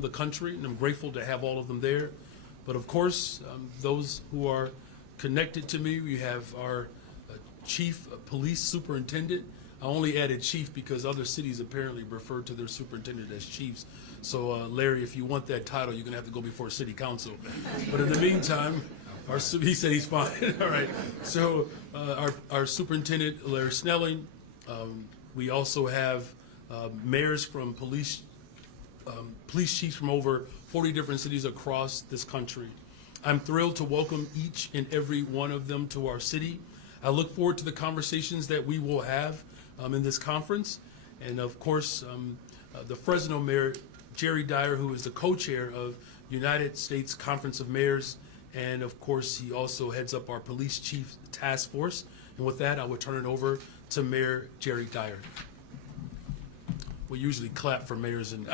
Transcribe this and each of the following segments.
the country, and I'm grateful to have all of them there. But of course, those who are connected to me, we have our chief police superintendent. I only added chief because other cities apparently refer to their superintendent as chiefs. So Larry, if you want that title, you're gonna have to go before city council. But in the meantime, he said he's fine. All right. So our superintendent, Larry Snelling. We also have mayors from police chiefs from over 40 different cities across this country. I'm thrilled to welcome each and every one of them to our city. I look forward to the conversations that we will have in this conference. And of course, the Fresno Mayor, Jerry Dyer, who is the co-chair of United States Conference of Mayors. And of course, he also heads up our Police Chief Task Force. And with that, I will turn it over to Mayor Jerry Dyer. We usually clap for mayors and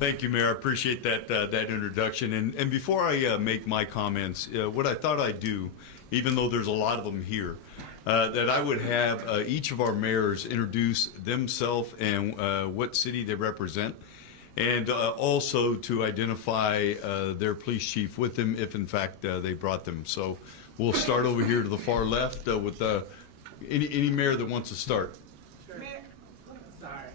Thank you, Mayor. I appreciate that introduction. And before I make my comments, what I thought I'd do, even though there's a lot of them here, that I would have each of our mayors introduce themselves and what city they represent, and also to identify their police chief with them if, in fact, they brought them. So we'll start over here to the far left with any mayor that wants to start. Sure. Mayor, sorry.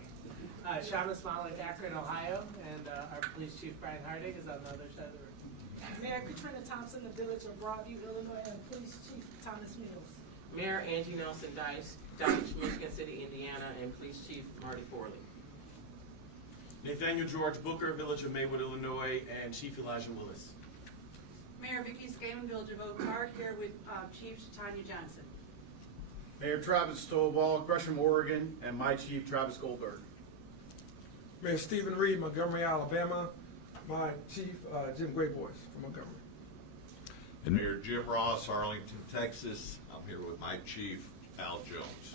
Shauna Smolik, Akron, Ohio, and our police chief, Brian Harding, is on the other side of the room. Mayor Katrina Thompson, the village of Broadview, Illinois, and police chief Thomas Mills. Mayor Angie Nelson Deitch, Michigan City, Indiana, and police chief Marty Forley. Nathaniel George Booker, Village of Maywood, Illinois, and Chief Elijah Willis. Mayor Vicky Skaman, Village of Oak Park, here with Chief Tanya Johnson. Mayor Travis Stovall, Gresham, Oregon, and my chief, Travis Goldberg. Mayor Stephen Reed, Montgomery, Alabama. My chief, Jim Grayboys from Montgomery. And Mayor Jim Ross, Arlington, Texas. I'm here with my chief, Al Jones.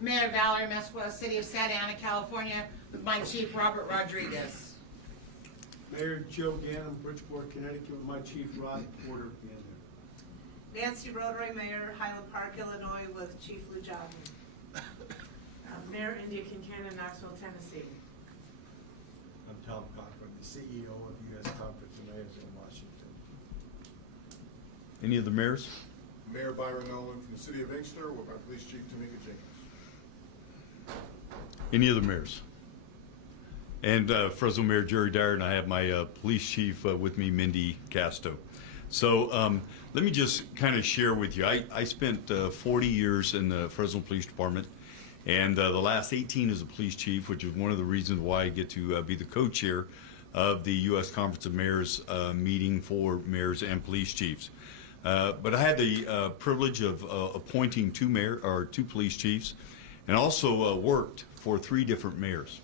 Mayor Valerie Mesqua, City of Santa Ana, California, with my chief, Robert Rodriguez. Mayor Joe Gannon, Bridgeport, Connecticut, with my chief, Rod Porter. Nancy Rotary, Mayor Highland Park, Illinois, with Chief Lou Johnson. Mayor India Kincannon, Knoxville, Tennessee. I'm Tom Cochran, the CEO of U.S. Conference of Mayors in Washington. Any of the mayors? Mayor Byron Nolan from the city of Inkster with my police chief, Tamika Jenkins. Any other mayors? And Fresno Mayor Jerry Dyer, and I have my police chief with me, Mindy Casto. So let me just kind of share with you. I spent 40 years in the Fresno Police Department, and the last 18 as a police chief, which is one of the reasons why I get to be the co-chair of the U.S. Conference of Mayors meeting for mayors and police chiefs. But I had the privilege of appointing two police chiefs, and also worked for 3 different mayors.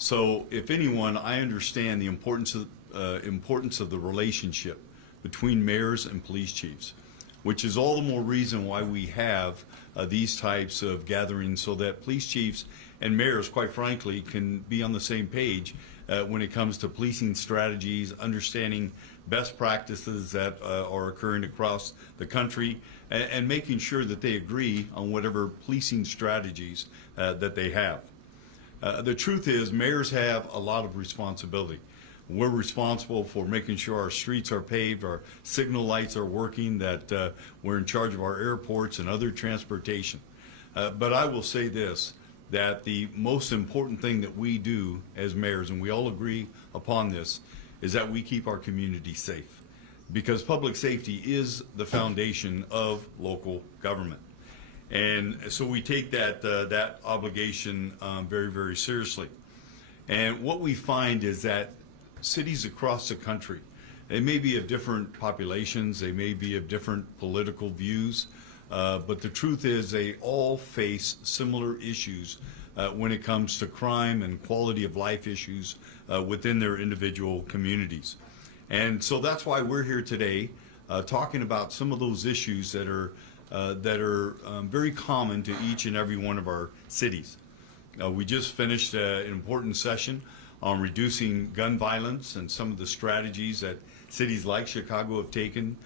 So if anyone, I understand the importance of the relationship between mayors and police chiefs, which is all the more reason why we have these types of gatherings, so that police chiefs and mayors, quite frankly, can be on the same page when it comes to policing strategies, understanding best practices that are occurring across the country, and making sure that they agree on whatever policing strategies that they have. The truth is, mayors have a lot of responsibility. We're responsible for making sure our streets are paved, our signal lights are working, that we're in charge of our airports and other transportation. But I will say this, that the most important thing that we do as mayors, and we all agree upon this, is that we keep our community safe. Because public safety is the foundation of local government. And so we take that obligation very, very seriously. And what we find is that cities across the country, they may be of different populations, they may be of different political views, but the truth is they all face similar issues when it comes to crime and quality of life issues within their individual communities. And so that's why we're here today talking about some of those issues that are very common to each and every one of our cities. We just finished an important session on reducing gun violence and some of the strategies that cities like Chicago have taken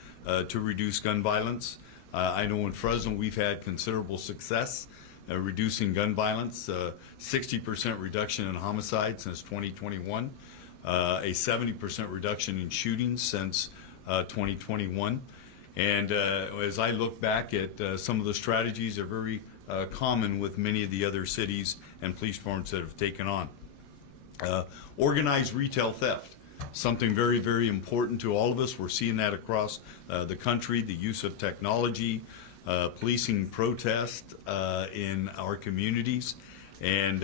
to reduce gun violence. I know in Fresno we've had considerable success reducing gun violence, 60% reduction in homicides since 2021, a 70% reduction in shootings since 2021. And as I look back at some of the strategies are very common with many of the other cities and police departments that have taken on. Organized retail theft, something very, very important to all of us. We're seeing that across the country, the use of technology, policing protest in our communities. And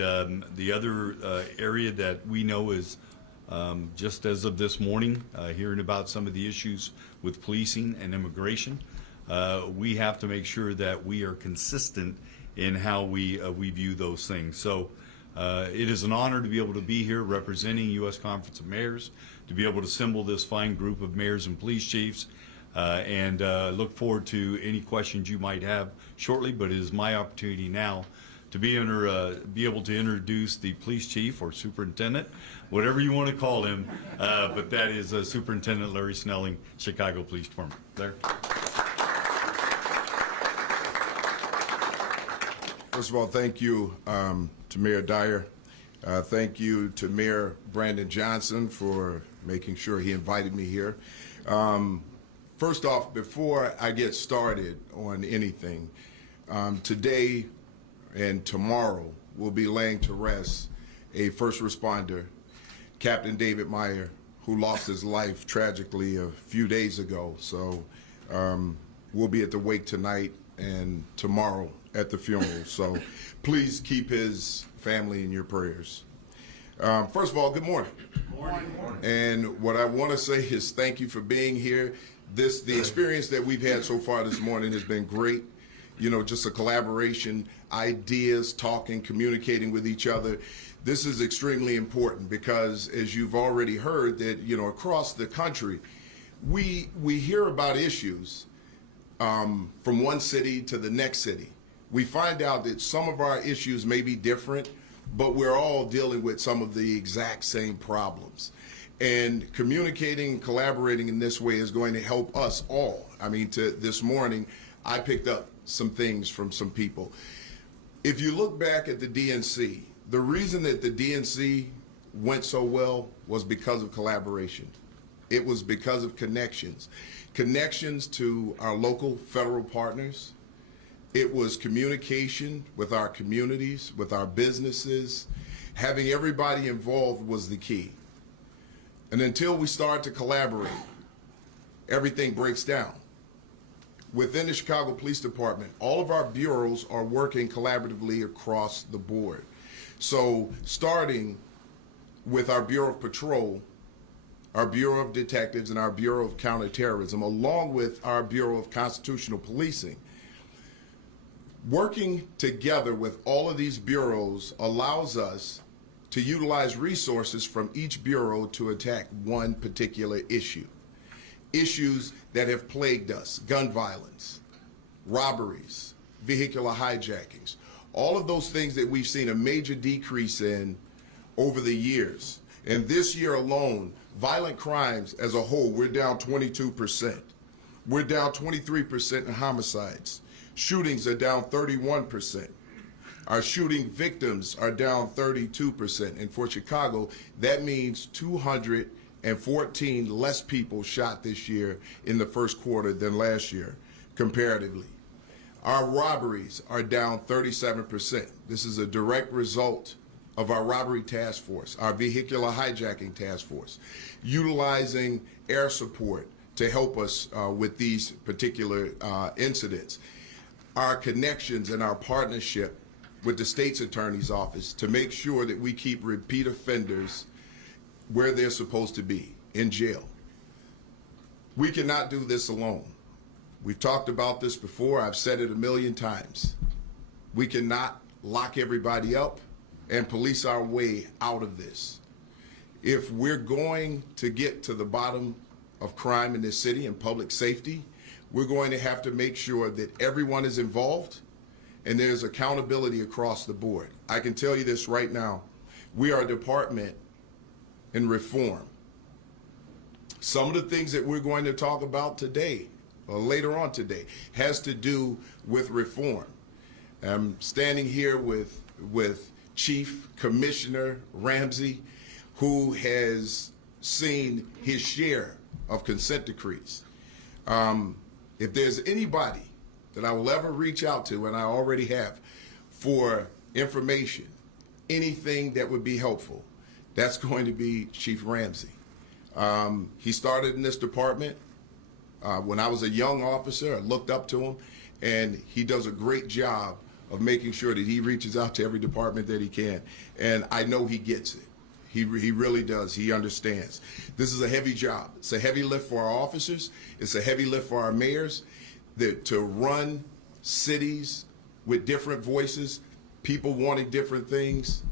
the other area that we know is just as of this morning, hearing about some of the issues with policing and immigration, we have to make sure that we are consistent in how we view those things. So it is an honor to be able to be here representing U.S. Conference of Mayors, to be able to assemble this fine group of mayors and police chiefs, and look forward to any questions you might have shortly. But it is my opportunity now to be able to introduce the police chief or superintendent, whatever you want to call him, but that is Superintendent Larry Snelling, Chicago Police Department. There. First of all, thank you to Mayor Dyer. Thank you to Mayor Brandon Johnson for making sure he invited me here. First off, before I get started on anything, today and tomorrow we'll be laying to rest a first responder, Captain David Meyer, who lost his life tragically a few days ago. So we'll be at the wake tonight and tomorrow at the funeral. So please keep his family in your prayers. First of all, good morning. Morning. And what I want to say is thank you for being here. The experience that we've had so far this morning has been great. You know, just a collaboration, ideas, talking, communicating with each other. This is extremely important because, as you've already heard, that, you know, across the country, we hear about issues from one city to the next city. We find out that some of our issues may be different, but we're all dealing with some of the exact same problems. And communicating, collaborating in this way is going to help us all. I mean, this morning, I picked up some things from some people. If you look back at the DNC, the reason that the DNC went so well was because of collaboration. It was because of connections. Connections to our local federal partners. It was communication with our communities, with our businesses. Having everybody involved was the key. And until we start to collaborate, everything breaks down. Within the Chicago Police Department, all of our bureaus are working collaboratively across the board. So starting with our Bureau of Patrol, our Bureau of Detectives, and our Bureau of Counterterrorism, along with our Bureau of Constitutional Policing, working together with all of these bureaus allows us to utilize resources from each bureau to attack one particular issue. Issues that have plagued us: gun violence, robberies, vehicular hijackings, all of those things that we've seen a major decrease in over the years. And this year alone, violent crimes as a whole, we're down 22%. We're down 23% in homicides. Shootings are down 31%. Our shooting victims are down 32%. And for Chicago, that means 214 less people shot this year in the first quarter than last year, comparatively. Our robberies are down 37%. This is a direct result of our robbery task force, our vehicular hijacking task force, utilizing air support to help us with these particular incidents. Our connections and our partnership with the state's attorney's office to make sure that we keep repeat offenders where they're supposed to be, in jail. We cannot do this alone. We've talked about this before. I've said it a million times. We cannot lock everybody up and police our way out of this. If we're going to get to the bottom of crime in this city and public safety, we're going to have to make sure that everyone is involved and there's accountability across the board. I can tell you this right now. We are a department in reform. Some of the things that we're going to talk about today, or later on today, has to do with reform. I'm standing here with Chief Commissioner Ramsey, who has seen his share of consent decrees. If there's anybody that I will ever reach out to, and I already have, for information, anything that would be helpful, that's going to be Chief Ramsey. He started in this department when I was a young officer. I looked up to him, and he does a great job of making sure that he reaches out to every department that he can. And I know he gets it. He really does. He understands. This is a heavy job. It's a heavy lift for our officers. It's a heavy lift for our mayors to run cities with different voices, people wanting different things.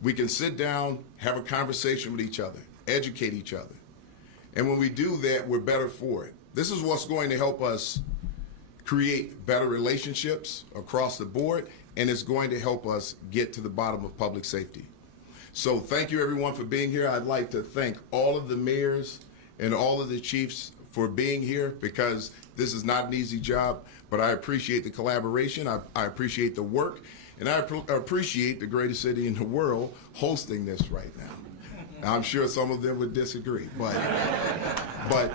We can sit down, have a conversation with each other, educate each other. And when we do that, we're better for it. This is what's going to help us create better relationships across the board, and it's going to help us get to the bottom of public safety. So thank you everyone for being here. I'd like to thank all of the mayors and all of the chiefs for being here, because this is not an easy job, but I appreciate the collaboration, I appreciate the work, and I appreciate the greatest city in the world hosting this right now. I'm sure some of them would disagree, but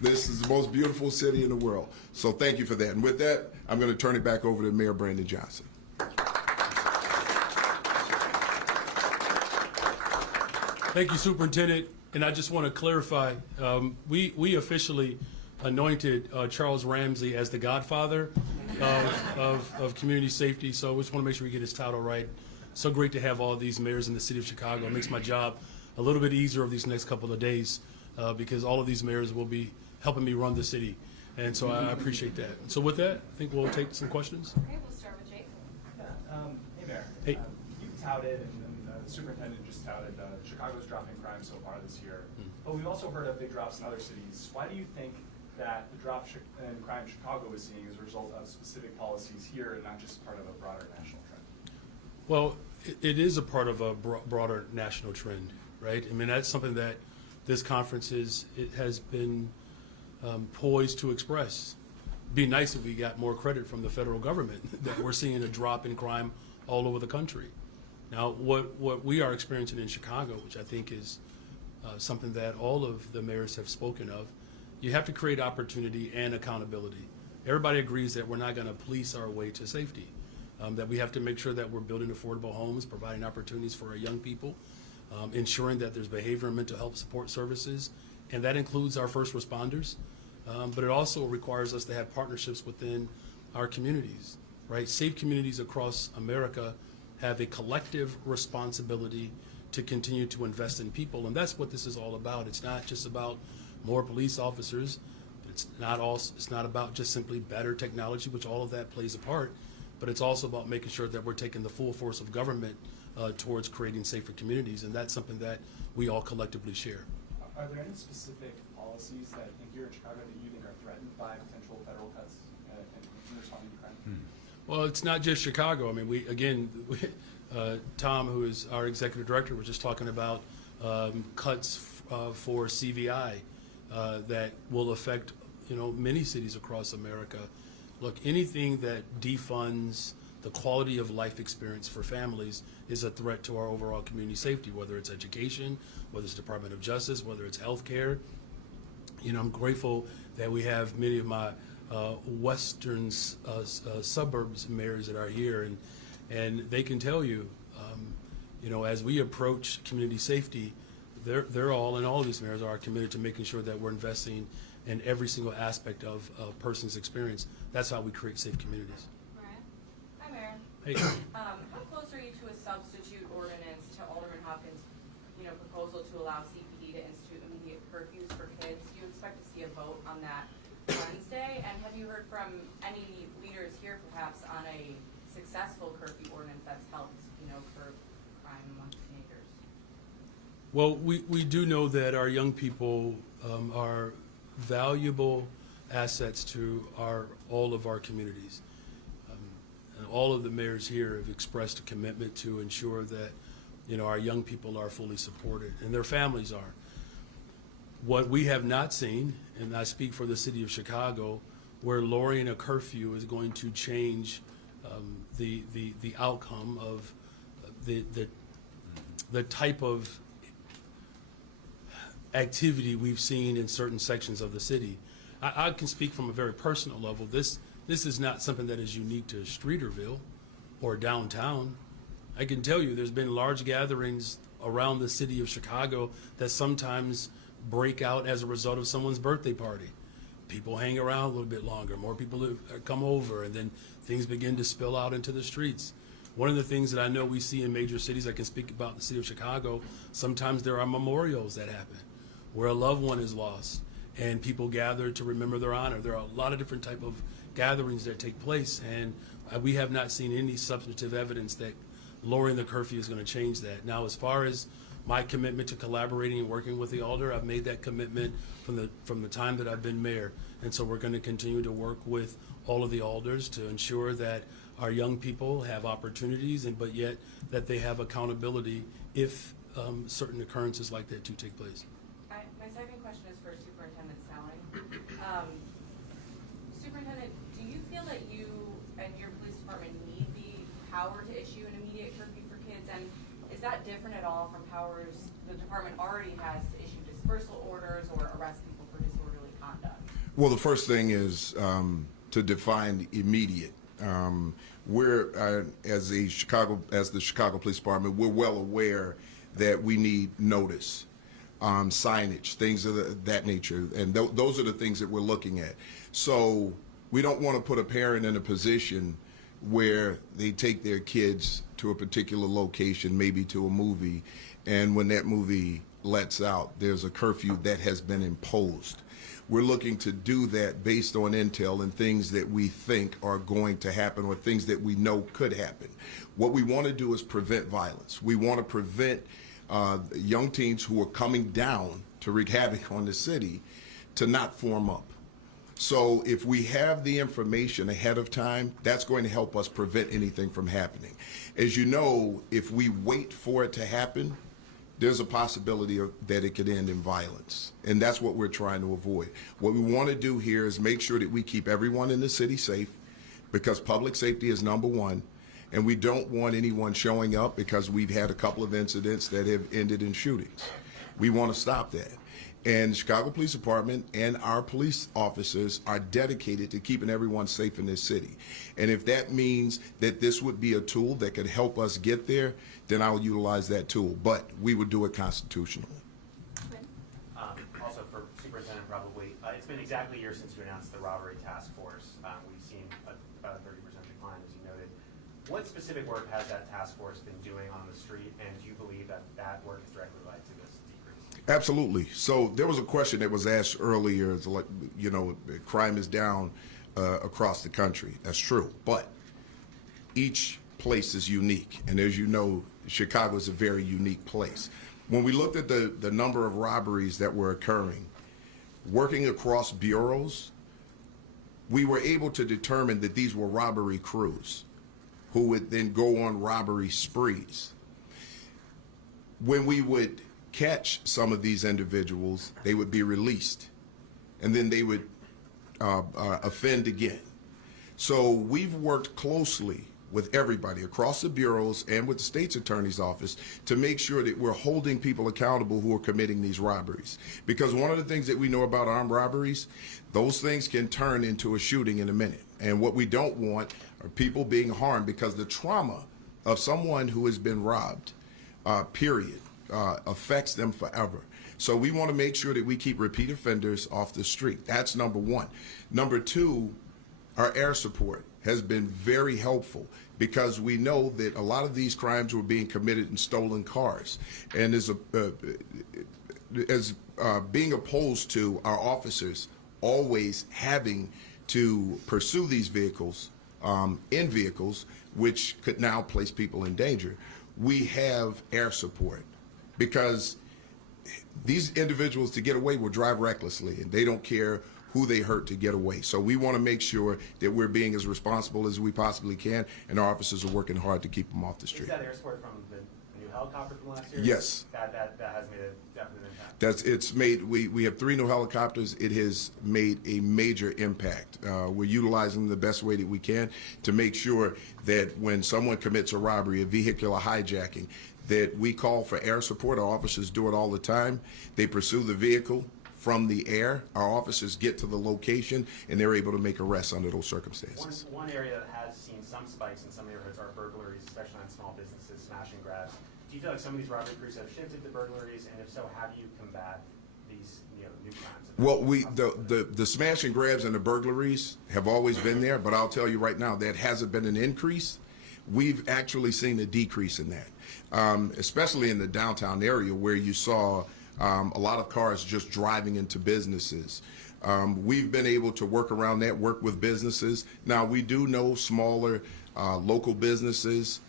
this is the most beautiful city in the world. So thank you for that. And with that, I'm going to turn it back over to Mayor Brandon Johnson. Thank you, Superintendent. And I just want to clarify, we officially anointed Charles Ramsey as the godfather of community safety. So we just want to make sure we get his title right. So great to have all these mayors in the city of Chicago. It makes my job a little bit easier over these next couple of days because all of these mayors will be helping me run the city. And so I appreciate that. So with that, I think we'll take some questions. Okay, we'll start with Jake. Hey, Mayor. Hey. You touted, and the superintendent just touted, Chicago's dropping crime so far this year. But we've also heard of big drops in other cities. Why do you think that the drop in crime Chicago is seeing is a result of specific policies here and not just part of a broader national trend? Well, it is a part of a broader national trend, right? I mean, that's something that this conference has been poised to express. It'd be nice if we got more credit from the federal government that we're seeing a drop in crime all over the country. Now, what we are experiencing in Chicago, which I think is something that all of the mayors have spoken of, you have to create opportunity and accountability. Everybody agrees that we're not going to police our way to safety, that we have to make sure that we're building affordable homes, providing opportunities for our young people, ensuring that there's behavior and mental health support services, and that includes our first responders. But it also requires us to have partnerships within our communities, right? Safe communities across America have a collective responsibility to continue to invest in people, and that's what this is all about. It's not just about more police officers. It's not about just simply better technology, which all of that plays a part, but it's also about making sure that we're taking the full force of government towards creating safer communities, and that's something that we all collectively share. Are there any specific policies that here in Chicago that you think are threatened by potential federal cuts in responding to crime? Well, it's not just Chicago. I mean, Tom, who is our executive director, was just talking about cuts for CVI that will affect, many cities across America. Look, anything that defunds the quality of life experience for families is a threat to our overall community safety, whether it's education, whether it's Department of Justice, whether it's healthcare. I'm grateful that we have many of my western suburbs mayors that are here, and they can tell you, as we approach community safety, they're all, and all of these mayors are committed to making sure that we're investing in every single aspect of a person's experience. That's how we create safe communities. Brian? Hi, Mayor. Hey. How close are you to a substitute ordinance to Alderman Hopkins' proposal to allow CPD to institute immediate curfews for kids? Do you expect to see a vote on that Wednesday? And have you heard from any leaders here perhaps on a successful curfew ordinance that's helped, curb crime among teenagers? Well, we do know that our young people are valuable assets to all of our communities. And all of the mayors here have expressed a commitment to ensure that our young people are fully supported, and their families are. What we have not seen, and I speak for the city of Chicago, where lowering a curfew is going to change the outcome of the type of activity we've seen in certain sections of the city. I can speak from a very personal level. This is not something that is unique to Streeterville or downtown. I can tell you there's been large gatherings around the city of Chicago that sometimes break out as a result of someone's birthday party. People hang around a little bit longer, more people come over, and then things begin to spill out into the streets. One of the things that I know we see in major cities, I can speak about the city of Chicago, sometimes there are memorials that happen where a loved one is lost and people gather to remember their honor. There are a lot of different type of gatherings that take place, and we have not seen any substantive evidence that lowering the curfew is going to change that. Now, as far as my commitment to collaborating and working with the alder, I've made that commitment from the time that I've been mayor, and so we're going to continue to work with all of the alders to ensure that our young people have opportunities, but yet that they have accountability if certain occurrences like that do take place. My second question is for Superintendent Snelling. Superintendent, do you feel that you and your police department need the power to issue an immediate curfew for kids? And is that different at all from powers the department already has to issue dispersal orders or arrest people for disorderly conduct? Well, the first thing is to define immediate. We're as the Chicago Police Department, we're well aware that we need notice, signage, things of that nature, and those are the things that we're looking at. So we don't want to put a parent in a position where they take their kids to a particular location, maybe to a movie, and when that movie lets out, there's a curfew that has been imposed. We're looking to do that based on intel and things that we think are going to happen or things that we know could happen. What we want to do is prevent violence. We want to prevent young teens who are coming down to wreak havoc on the city to not form up. So if we have the information ahead of time, that's going to help us prevent anything from happening. As you know, if we wait for it to happen, there's a possibility that it could end in violence. And that's what we're trying to avoid. What we want to do here is make sure that we keep everyone in the city safe, because public safety is number one. And we don't want anyone showing up, because we've had a couple of incidents that have ended in shootings. We want to stop that. And the Chicago Police Department and our police officers are dedicated to keeping everyone safe in this city. And if that means that this would be a tool that could help us get there, then I'll utilize that tool. But we would do it constitutionally. Also for Superintendent, probably, it's been exactly a year since you announced the robbery task force. We've seen about a 30% decline, as you noted. What specific work has that task force been doing on the street, and do you believe that that work is directly related to this decrease? Absolutely. So there was a question that was asked earlier, it's like, you know, crime is down across the country. That's true. But each place is unique. And as you know, Chicago is a very unique place. When we looked at the number of robberies that were occurring, working across bureaus, we were able to determine that these were robbery crews who would then go on robbery sprees. When we would catch some of these individuals, they would be released, and then they would offend again. So we've worked closely with everybody across the bureaus and with the state's attorney's office to make sure that we're holding people accountable who are committing these robberies. Because one of the things that we know about armed robberies, those things can turn into a shooting in a minute. And what we don't want are people being harmed, because the trauma of someone who has been robbed, period, affects them forever. So we want to make sure that we keep repeat offenders off the street. That's number one. Number two, our air support has been very helpful, because we know that a lot of these crimes were being committed in stolen cars. And as being opposed to our officers always having to pursue these vehicles, in vehicles, which could now place people in danger, we have air support, because these individuals, to get away, will drive recklessly, and they don't care who they hurt to get away. So we want to make sure that we're being as responsible as we possibly can, and our officers are working hard to keep them off the street. Is that air support from the new helicopter from last year? Yes. That has made a definite impact. We have 3 new helicopters. It has made a major impact. We're utilizing them the best way that we can to make sure that when someone commits a robbery, a vehicular hijacking, that we call for air support. Our officers do it all the time. They pursue the vehicle from the air. Our officers get to the location, and they're able to make arrests under those circumstances. One area that has seen some spikes in some neighborhoods are burglaries, especially on small businesses, smash and grabs. Do you feel like some of these robbery crews have shifted to burglaries, and if so, how do you combat these new crimes? Well, the smash and grabs and the burglaries have always been there, but I'll tell you right now, that hasn't been an increase. We've actually seen a decrease in that, especially in the downtown area where you saw a lot of cars just driving into businesses. We've been able to work around that, work with businesses. Now, we do know smaller local businesses.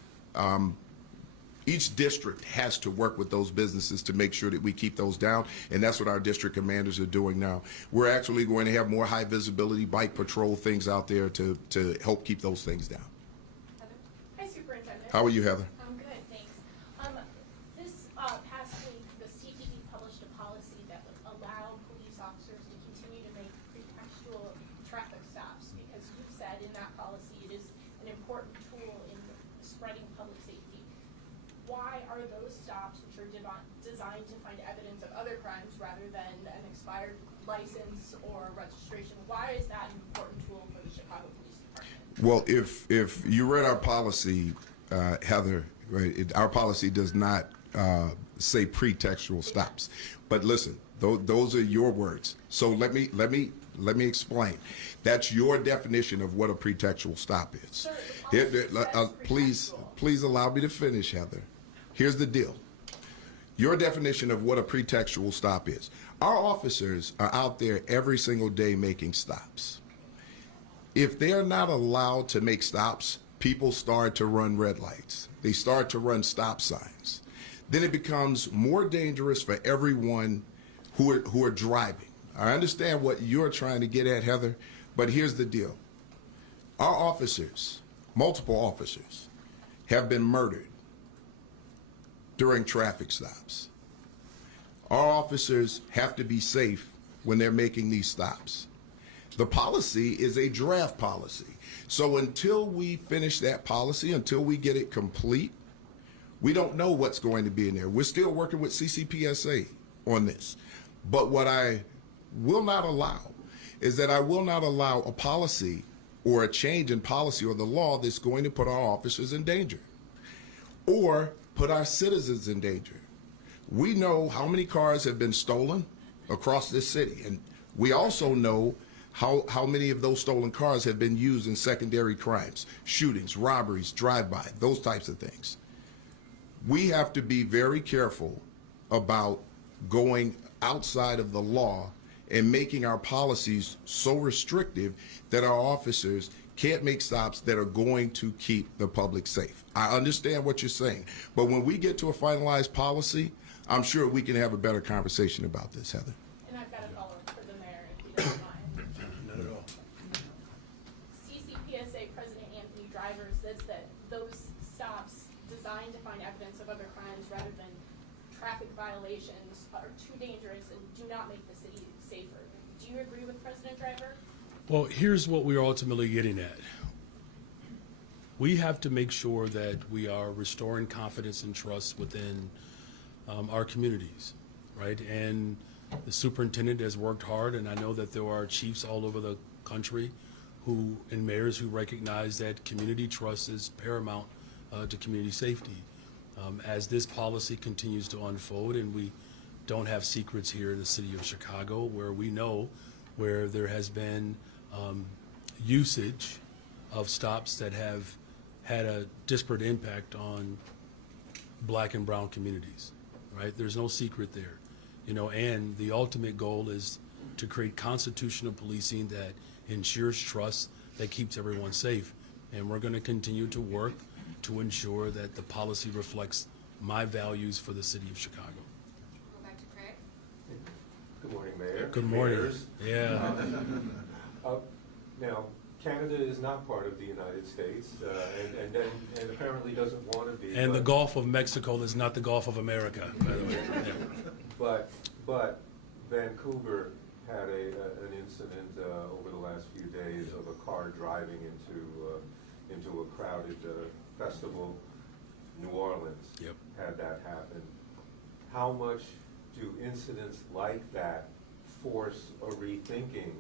Each district has to work with those businesses to make sure that we keep those down, and that's what our district commanders are doing now. We're actually going to have more high visibility bike patrol things out there to help keep those things down. Hi, Superintendent. How are you, Heather? I'm good, thanks. This past week, the CPD published a policy that would allow police officers to continue to make pretextual traffic stops because you've said in that policy it is an important tool in spreading public safety. Why are those stops, which are designed to find evidence of other crimes rather than an expired license or registration, why is that an important tool for the Chicago Police Department? Well, if you read our policy, Heather, right, our policy does not say pretextual stops. But listen, those are your words. So let me explain. That's your definition of what a pretextual stop is. Sir, please allow me to finish, Heather. Here's the deal. Your definition of what a pretextual stop is. Our officers are out there every single day making stops. If they're not allowed to make stops, people start to run red lights. They start to run stop signs. Then it becomes more dangerous for everyone who are driving. I understand what you're trying to get at, Heather, but here's the deal. Our officers, multiple officers, have been murdered during traffic stops. Our officers have to be safe when they're making these stops. The policy is a draft policy. So until we finish that policy, until we get it complete, we don't know what's going to be in there. We're still working with CCPSA on this. But what I will not allow is that I will not allow a policy or a change in policy or the law that's going to put our officers in danger or put our citizens in danger. We know how many cars have been stolen across this city, and we also know how many of those stolen cars have been used in secondary crimes, shootings, robberies, drive-by, those types of things. We have to be very careful about going outside of the law and making our policies so restrictive that our officers can't make stops that are going to keep the public safe. I understand what you're saying, but when we get to a finalized policy, I'm sure we can have a better conversation about this, Heather. And I've got a follow-up for the mayor, if you don't mind. Not at all. CCPSA President Anthony Driver says that those stops designed to find evidence of other crimes rather than traffic violations are too dangerous and do not make the city safer. Do you agree with President Driver? Well, here's what we're ultimately getting at. We have to make sure that we are restoring confidence and trust within our communities, right? And the superintendent has worked hard, and I know that there are chiefs all over the country and mayors who recognize that community trust is paramount to community safety. As this policy continues to unfold, and we don't have secrets here in the city of Chicago, where we know where there has been usage of stops that have had a disparate impact on black and brown communities, right? There's no secret there, and the ultimate goal is to create constitutional policing that ensures trust, that keeps everyone safe. And we're going to continue to work to ensure that the policy reflects my values for the city of Chicago. Go back to Craig. Good morning, Mayor. Good morning. Mayors. Yeah. Now, Canada is not part of the United States, and apparently doesn't want to be. And the but- Gulf of Mexico is not the Gulf of America, by the way. Yeah. But Vancouver had an incident over the last few days of a car driving into a crowded festival. New Orleans had that happen. How much do incidents like that force a rethinking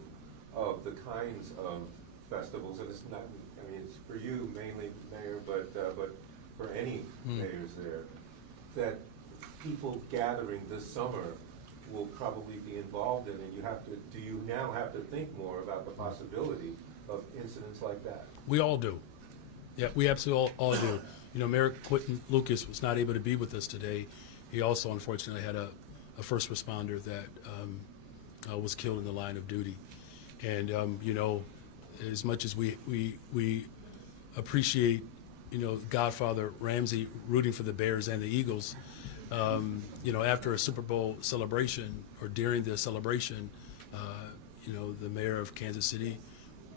of the kinds of festivals? And it's not, I mean, it's for you mainly, Mayor, but for any mayors there, that people gathering this summer will probably be involved in, and do you now have to think more about the possibility of incidents like that? We all do. Yeah, we absolutely all do. You know, Mayor Quentin Lucas was not able to be with us today. He also, unfortunately, had a first responder that was killed in the line of duty. And, you know, as much as we appreciate, you know, Godfather Ramsey rooting for the Bears and the Eagles, you know, after a Super Bowl celebration or during the celebration, you know, the mayor of Kansas City,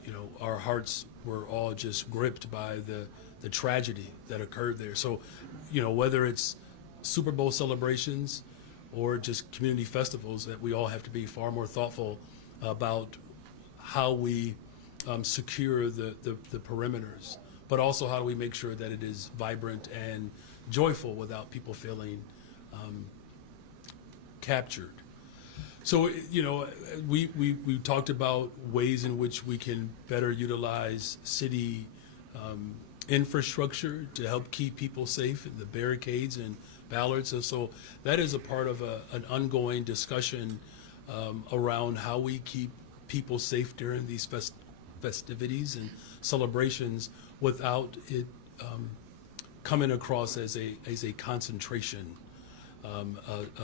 you know, our hearts were all just gripped by the tragedy that occurred there. So, you know, whether it's Super Bowl celebrations or just community festivals, that we all have to be far more thoughtful about how we secure the perimeters, but also how do we make sure that it is vibrant and joyful without people feeling captured. So, you know, we talked about ways in which we can better utilize city infrastructure to help keep people safe, and the barricades and ballards. And so that is a part of an ongoing discussion around how we keep people safe during these festivities and celebrations without it coming across as a concentration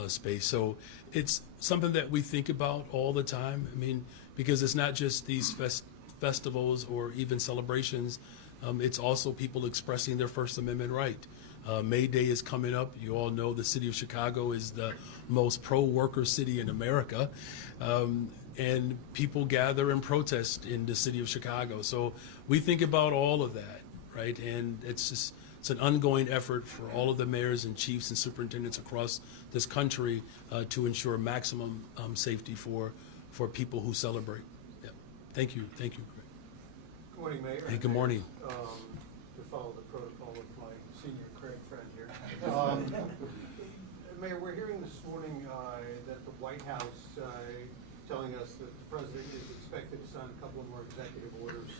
space. So it's something that we think about all the time. I mean, because it's not just these festivals or even celebrations. It's also people expressing their First Amendment right. May Day is coming up. You all know the city of Chicago is the most pro-worker city in America. And people gather and protest in the city of Chicago. So we think about all of that, right? And it's an ongoing effort for all of the mayors and chiefs and superintendents across this country to ensure maximum safety for people who celebrate. Yeah. Thank you. Thank you, Greg. Good morning, Mayor. Hey, good morning. To follow the protocol of my senior Craig friend here. Mayor, we're hearing this morning that the White House telling us that the president is expected to sign a couple of more executive orders,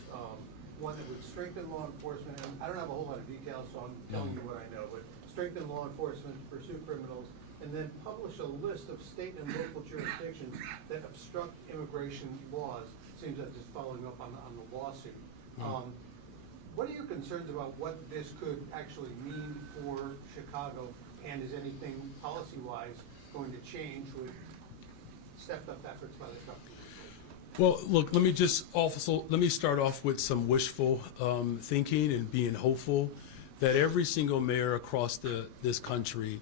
one that would strengthen law enforcement, and I don't have a whole lot of details, so I'm telling you what I know, but strengthen law enforcement, pursue criminals, and then publish a list of state and local jurisdictions that obstruct immigration laws. Seems like just following up on the lawsuit. What are your concerns about what this could actually mean for Chicago, and is anything policy-wise going to change with stepped up efforts by the company? Well, look, let me start off with some wishful thinking and being hopeful that every single mayor across this country,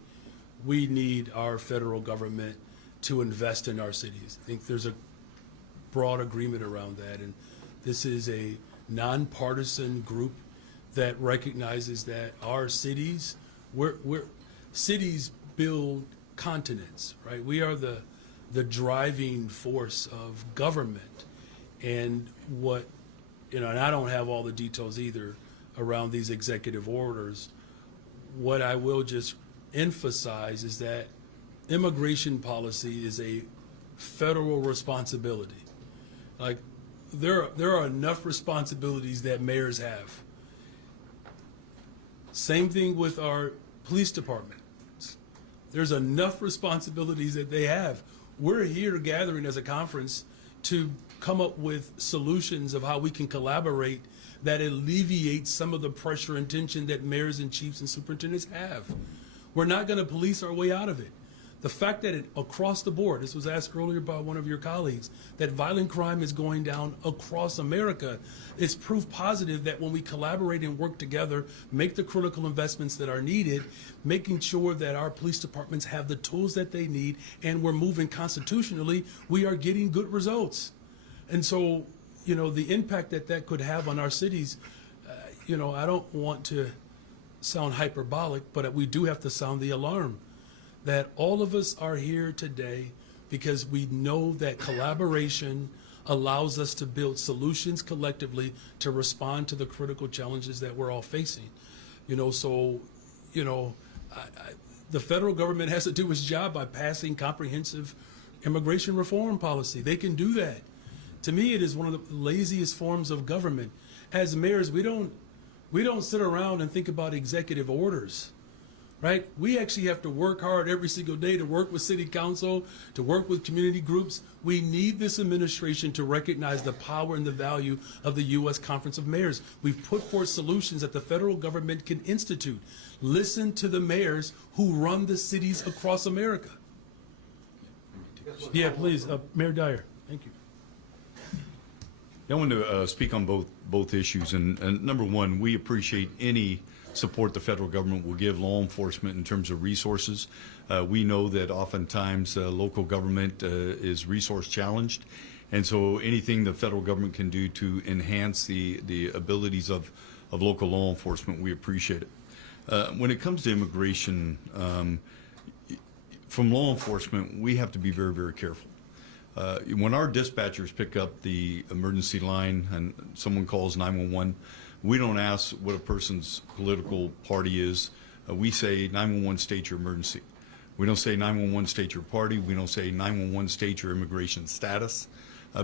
we need our federal government to invest in our cities. I think there's a broad agreement around that, and this is a nonpartisan group that recognizes that our cities, cities build continents, right? We are the driving force of government. And what, you know, and I don't have all the details either around these executive orders. What I will just emphasize is that immigration policy is a federal responsibility. Like, there are enough responsibilities that mayors have. Same thing with our police department. There's enough responsibilities that they have. We're here gathering as a conference to come up with solutions of how we can collaborate that alleviates some of the pressure and tension that mayors and chiefs and superintendents have. We're not going to police our way out of it. The fact that across the board, this was asked earlier by one of your colleagues, that violent crime is going down across America, it's proof positive that when we collaborate and work together, make the critical investments that are needed, making sure that our police departments have the tools that they need, and we're moving constitutionally, we are getting good results. And so you know, the impact that that could have on our cities, you know, I don't want to sound hyperbolic, but we do have to sound the alarm that all of us are here today because we know that collaboration allows us to build solutions collectively to respond to the critical challenges that we're all facing. You know, so, you know, the federal government has to do its job by passing comprehensive immigration reform policy. They can do that. To me, it is one of the laziest forms of government. As mayors, we don't sit around and think about executive orders, right? We actually have to work hard every single day to work with city council, to work with community groups. We need this administration to recognize the power and the value of the U.S. Conference of Mayors. We've put forth solutions that the federal government can institute. Listen to the mayors who run the cities across America. Yeah, please, Mayor Dyer. Thank you. I want to speak on both issues. And number one, we appreciate any support the federal government will give law enforcement in terms of resources. We know that oftentimes local government is resource challenged. And so anything the federal government can do to enhance the abilities of local law enforcement, we appreciate it. When it comes to immigration, from law enforcement, we have to be very, very careful. When our dispatchers pick up the emergency line and someone calls 911, we don't ask what a person's political party is. We say 911 state your emergency. We don't say 911 state your party. We don't say 911 state your immigration status,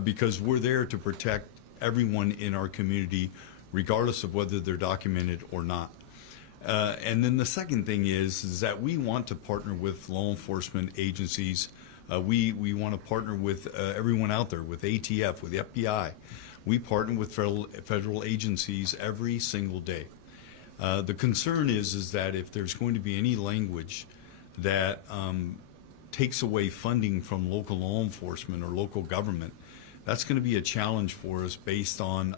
because we're there to protect everyone in our community, regardless of whether they're documented or not. And then the second thing is that we want to partner with law enforcement agencies. We want to partner with everyone out there, with ATF, with the FBI. We partner with federal agencies every single day. The concern is that if there's going to be any language that takes away funding from local law enforcement or local government, that's going to be a challenge for us based on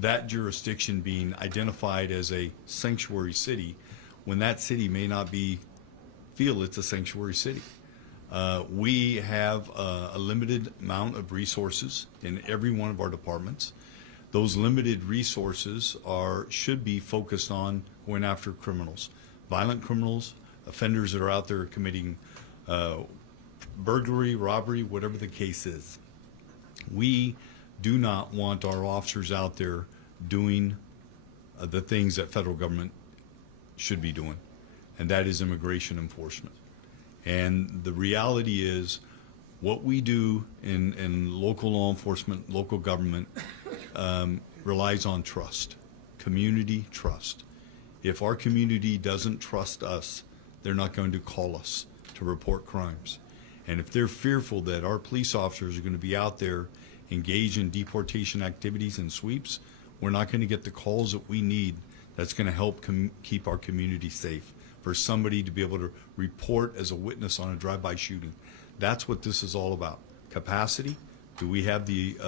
that jurisdiction being identified as a sanctuary city when that city may not feel it's a sanctuary city. We have a limited amount of resources in every one of our departments. Those limited resources should be focused on going after criminals, violent criminals, offenders that are out there committing burglary, robbery, whatever the case is. We do not want our officers out there doing the things that federal government should be doing, and that is immigration enforcement. And the reality is what we do in local law enforcement, local government, relies on trust, community trust. If our community doesn't trust us, they're not going to call us to report crimes. And if they're fearful that our police officers are going to be out there engaged in deportation activities and sweeps, we're not going to get the calls that we need that's going to help keep our community safe. For somebody to be able to report as a witness on a drive-by shooting. That's what this is all about. Capacity. Do we have the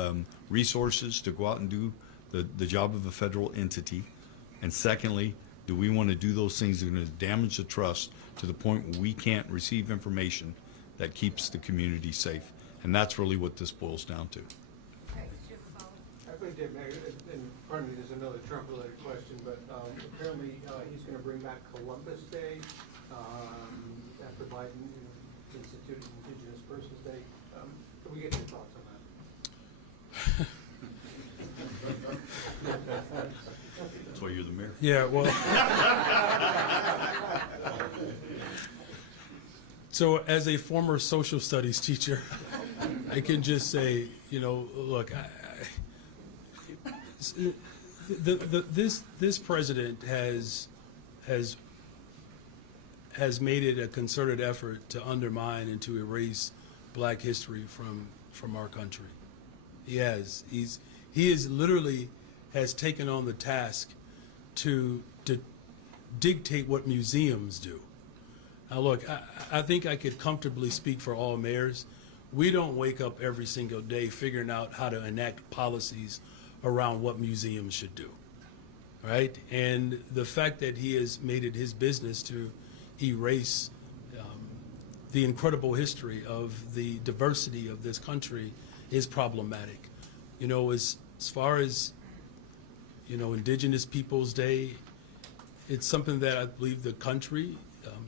resources to go out and do the job of a federal entity? And secondly, do we want to do those things that are going to damage the trust to the point where we can't receive information that keeps the community safe? And that's really what this boils down to. I think that, Mayor, and pardon me, there's another Trump-related question, but apparently he's going to bring back Columbus Day after Biden instituted Indigenous Persons Day. Can we get your thoughts on that? That's why you're the mayor. Yeah, well. So as a former social studies teacher, I can just say, you know, look, this president has made it a concerted effort to undermine and to erase Black history from our country. He is literally has taken on the task to dictate what museums do. Now look, I think I could comfortably speak for all mayors. We don't wake up every single day figuring out how to enact policies around what museums should do, right? And the fact that he has made it his business to erase the incredible history of the diversity of this country is problematic. You know, as far as, you know, Indigenous Peoples Day, it's something that I believe the country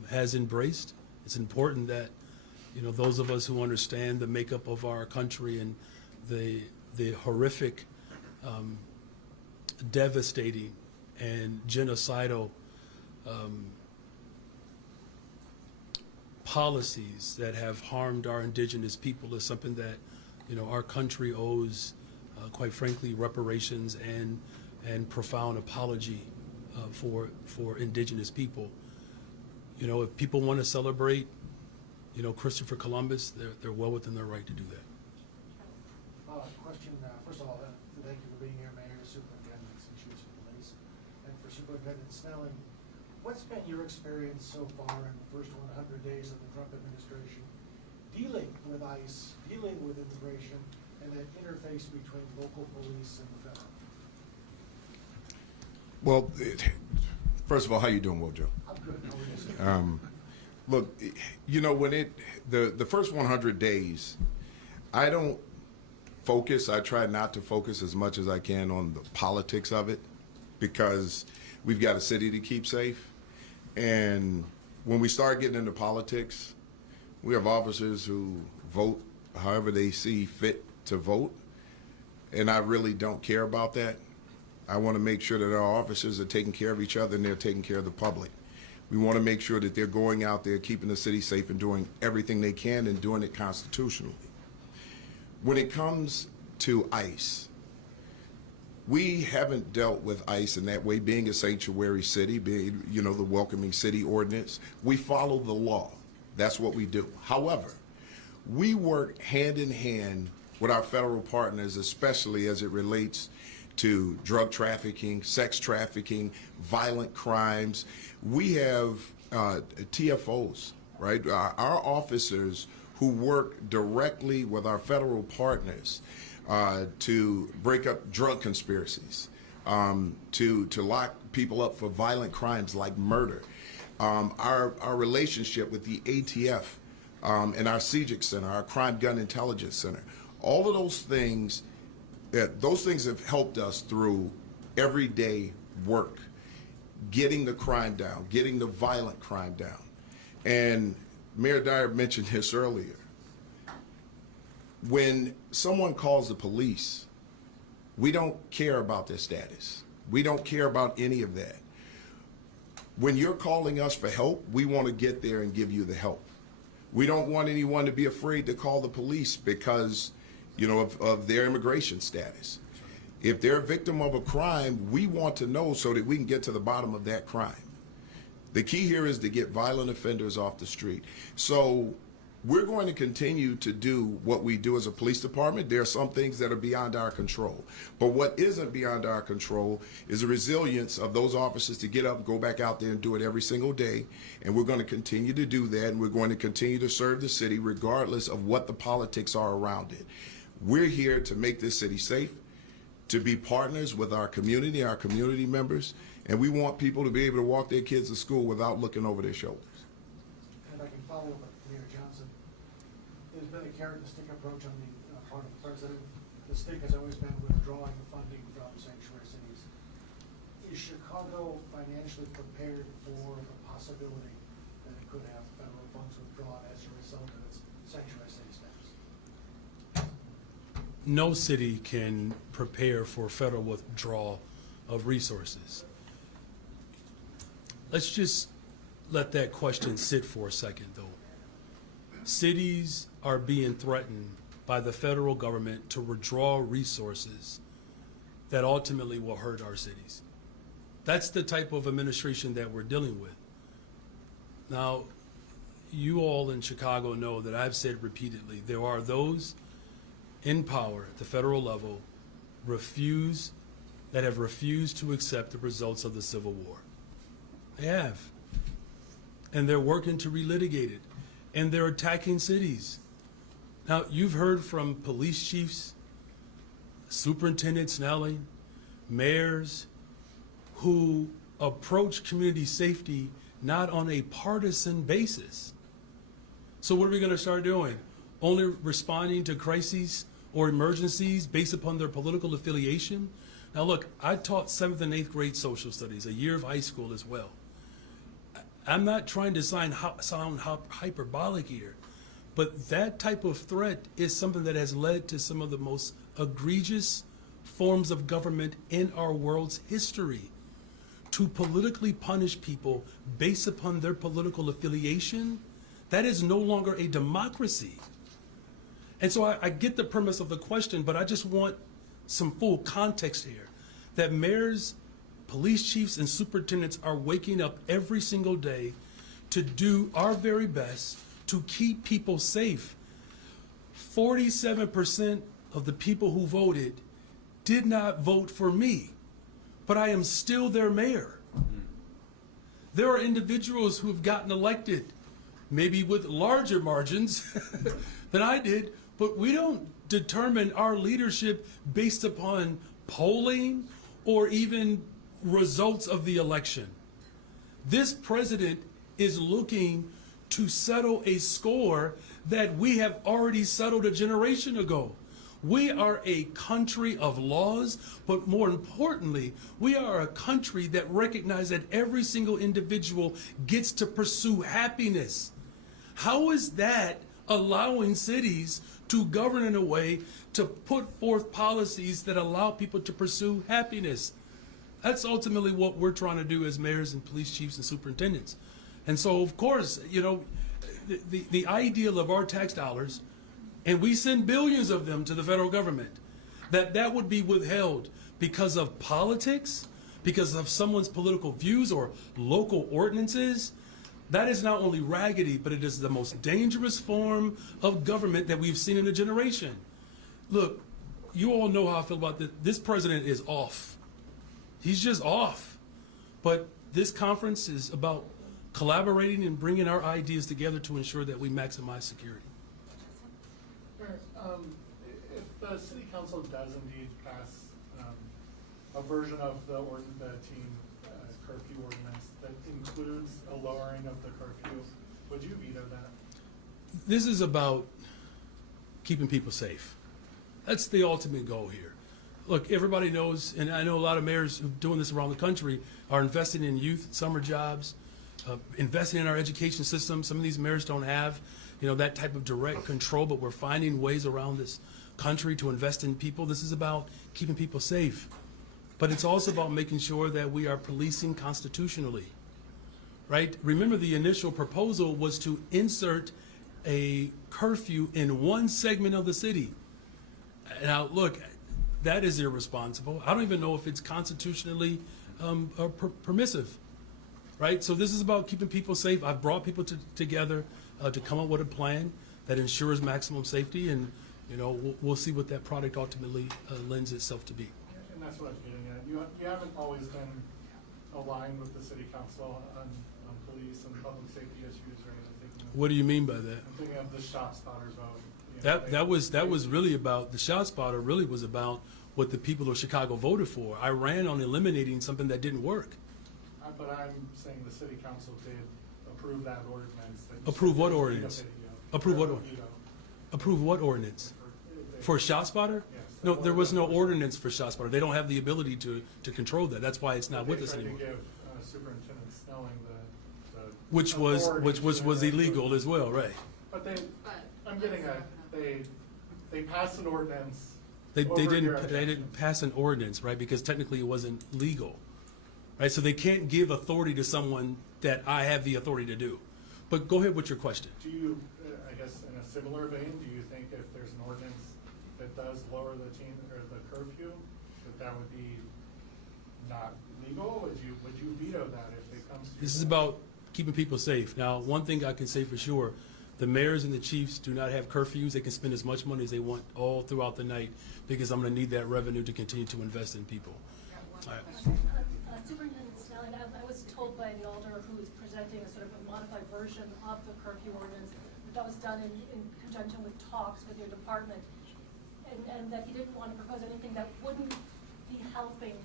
has embraced. It's important that, you know, those of us who understand the makeup of our country and the horrific, devastating, and genocidal policies that have harmed our indigenous people is something that, you know, our country owes, quite frankly, reparations and profound apology for indigenous people. You know, if people want to celebrate, you know, Christopher Columbus, they're well within their right to do that. Question, first of all, thank you for being here, Mayor, Superintendent, and Chiefs of Police. And for Superintendent Snelling, what's been your experience so far in the first 100 days of the Trump administration dealing with ICE, dealing with immigration, and that interface between local police and the federal? Well, first of all, how you doing, Wojo? I'm good. How are you? Look, you know, when the first 100 days, I don't focus. I try not to focus as much as I can on the politics of it, because we've got a city to keep safe. And when we start getting into politics, we have officers who vote however they see fit to vote, and I really don't care about that. I want to make sure that our officers are taking care of each other and they're taking care of the public. We want to make sure that they're going out there, keeping the city safe and doing everything they can and doing it constitutionally. When it comes to ICE, we haven't dealt with ICE in that way, being a sanctuary city, being, you know, the welcoming city ordinance. We follow the law. That's what we do. However, we work hand in hand with our federal partners, especially as it relates to drug trafficking, sex trafficking, violent crimes. We have TFOs, right? Our officers who work directly with our federal partners to break up drug conspiracies, to lock people up for violent crimes like murder. Our relationship with the ATF and our CJIC Center, our Crime Gun Intelligence Center, all of those things have helped us through everyday work, getting the crime down, getting the violent crime down. And Mayor Dyer mentioned this earlier. When someone calls the police, we don't care about their status. We don't care about any of that. When you're calling us for help, we want to get there and give you the help. We don't want anyone to be afraid to call the police because, you know, of their immigration status. If they're a victim of a crime, we want to know so that we can get to the bottom of that crime. The key here is to get violent offenders off the street. So we're going to continue to do what we do as a police department. There are some things that are beyond our control. But what isn't beyond our control is the resilience of those officers to get up and go back out there and do it every single day. And we're going to continue to do that, and we're going to continue to serve the city regardless of what the politics are around it. We're here to make this city safe, to be partners with our community members, and we want people to be able to walk their kids to school without looking over their shoulders. And if I can follow up with Mayor Johnson, there's been a carrot and stick approach on the part of the president. The stick has always been withdrawing the funding from sanctuary cities. Is Chicago financially prepared for the possibility that it could have federal funds withdrawn as a result of its sanctuary city status? No city can prepare for federal withdrawal of resources. Let's just let that question sit for a second, though. Cities are being threatened by the federal government to withdraw resources that ultimately will hurt our cities. That's the type of administration that we're dealing with. Now, you all in Chicago know that I've said repeatedly, there are those in power at the federal level that have refused to accept the results of the Civil War. They have. And they're working to relitigate it. And they're attacking cities. Now, you've heard from police chiefs, Superintendent Snelling, mayors, who approach community safety not on a partisan basis. So what are we going to start doing? Only responding to crises or emergencies based upon their political affiliation. Now look, I taught 7th and 8th grade social studies, a year of high school as well. I'm not trying to sound hyperbolic here, but that type of threat is something that has led to some of the most egregious forms of government in our world's history. To politically punish people based upon their political affiliation, that is no longer a democracy. And so I get the premise of the question, but I just want some full context here, that mayors, police chiefs, and superintendents are waking up every single day to do our very best to keep people safe. 47% of the people who voted did not vote for me, but I am still their mayor. There are individuals who have gotten elected, maybe with larger margins than I did, but we don't determine our leadership based upon polling or even results of the election. This president is looking to settle a score that we have already settled a generation ago. We are a country of laws, but more importantly, we are a country that recognizes that every single individual gets to pursue happiness. How is that allowing cities to govern in a way to put forth policies that allow people to pursue happiness? That's ultimately what we're trying to do as mayors and police chiefs and superintendents. And so, of course, you know, the ideal of our tax dollars, and we send billions of them to the federal government, that would be withheld because of politics, because of someone's political views or local ordinances. That is not only raggedy, but it is the most dangerous form of government that we've seen in a generation. Look, you all know how I feel about this. This president is off. He's just off. But this conference is about collaborating and bringing our ideas together to ensure that we maximize security. If the city council does indeed pass a version of the teen curfew ordinance that includes a lowering of the curfew, would you veto that? This is about keeping people safe. That's the ultimate goal here. Look, everybody knows, and I know a lot of mayors who are doing this around the country are investing in youth summer jobs, investing in our education system. Some of these mayors don't have, you know, that type of direct control, but we're finding ways around this country to invest in people. This is about keeping people safe. But it's also about making sure that we are policing constitutionally, right? Remember, the initial proposal was to insert a curfew in one segment of the city. Now, look, that is irresponsible. I don't even know if it's constitutionally permissive, right? So this is about keeping people safe. I've brought people together to come up with a plan that ensures maximum safety, and you know, we'll see what that product ultimately lends itself to be. And that's what I'm getting at. You haven't always been aligned with the city council on police and public safety issues, right? What do you mean by that? I'm thinking of the shot spotters vote. That was really about, the shot spotter really was about what the people of Chicago voted for. I ran on eliminating something that didn't work. But I'm saying the city council did approve that ordinance. Approve what ordinance? Approve what ordinance? Approve what ordinance? For shot spotter? Yes. No, there was no ordinance for shot spotter. They don't have the ability to control that. That's why it's not with us anymore. They tried to give Superintendent Snelling the Which was illegal as well, right? But I'm getting at, they passed an ordinance. They didn't pass an ordinance, right? Because technically it wasn't legal, right? So they can't give authority to someone that I have the authority to do. But go ahead with your question. Do you, I guess in a similar vein, do you think if there's an ordinance that does lower the curfew, that would be not legal? Would you veto that if it comes to? This is about keeping people safe. Now, one thing I can say for sure, the mayors and the chiefs do not have curfews. They can spend as much money as they want all throughout the night, because I'm going to need that revenue to continue to invest in people. All right. Superintendent Snelling, I was told by the alder who was presenting a sort of a modified version of the curfew ordinance that was done in conjunction with talks with your department, and that he didn't want to propose anything that wouldn't be helping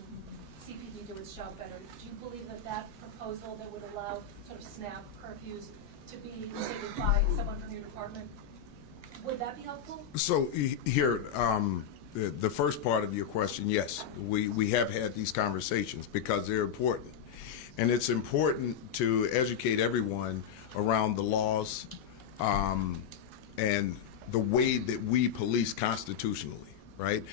CPD do its job better. Do you believe that proposal that would allow sort of snap curfews to be stated by someone from your department Would that be helpful? So here, the first part of your question, yes, we have had these conversations because they're important. And it's important to educate everyone around the laws and the way that we police constitutionally, right?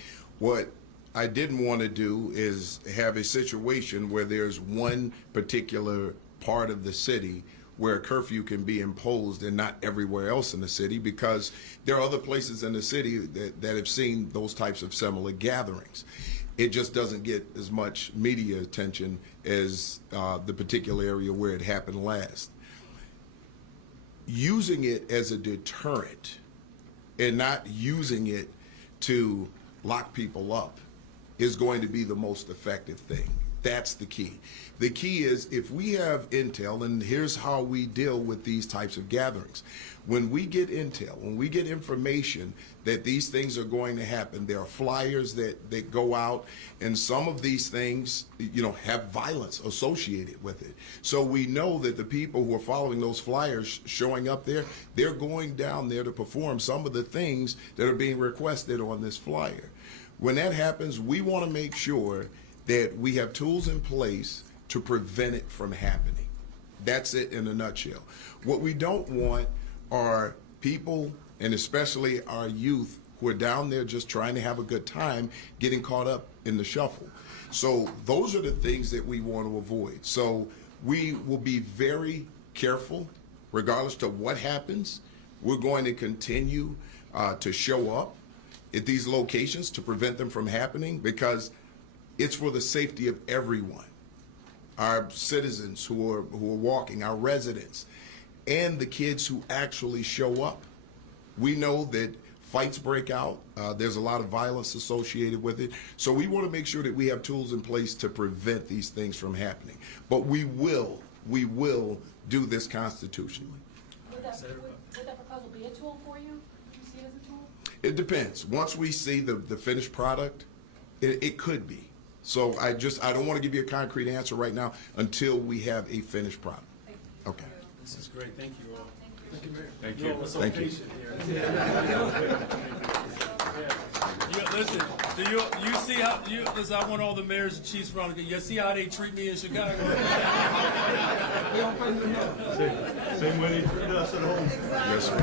What I didn't want to do is have a situation where there's one particular part of the city where a curfew can be imposed and not everywhere else in the city, because there are other places in the city that have seen those types of similar gatherings. It just doesn't get as much media attention as the particular area where it happened last. Using it as a deterrent and not using it to lock people up is going to be the most effective thing. That's the key. The key is, if we have intel, and here's how we deal with these types of gatherings. When we get intel, when we get information that these things are going to happen, there are flyers that go out, and some of these things, have violence associated with it. So we know that the people who are following those flyers showing up there, they're going down there to perform some of the things that are being requested on this flyer. When that happens, we want to make sure that we have tools in place to prevent it from happening. That's it in a nutshell. What we don't want are people, and especially our youth, who are down there just trying to have a good time, getting caught up in the shuffle. So those are the things that we want to avoid. So we will be very careful, regardless to what happens. We're going to continue to show up at these locations to prevent them from happening, because it's for the safety of everyone. Our citizens who are walking, our residents, and the kids who actually show up. We know that fights break out. There's a lot of violence associated with it. So we want to make sure that we have tools in place to prevent these things from happening. But we will do this constitutionally. Would that proposal be a tool for you? Do you see it as a tool? It depends. Once we see the finished product, it could be. So I don't want to give you a concrete answer right now until we have a finished product. Okay. This is great. Thank you all. Thank you, Mayor. Thank You you. all are so Thank you. patient here. Listen, do you see how listen, I want all the mayors and chiefs around. You see how they treat me in Chicago? We don't pay them enough. Same way they treat us at home. Yes, sir.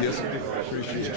Yes, sir. Appreciate you.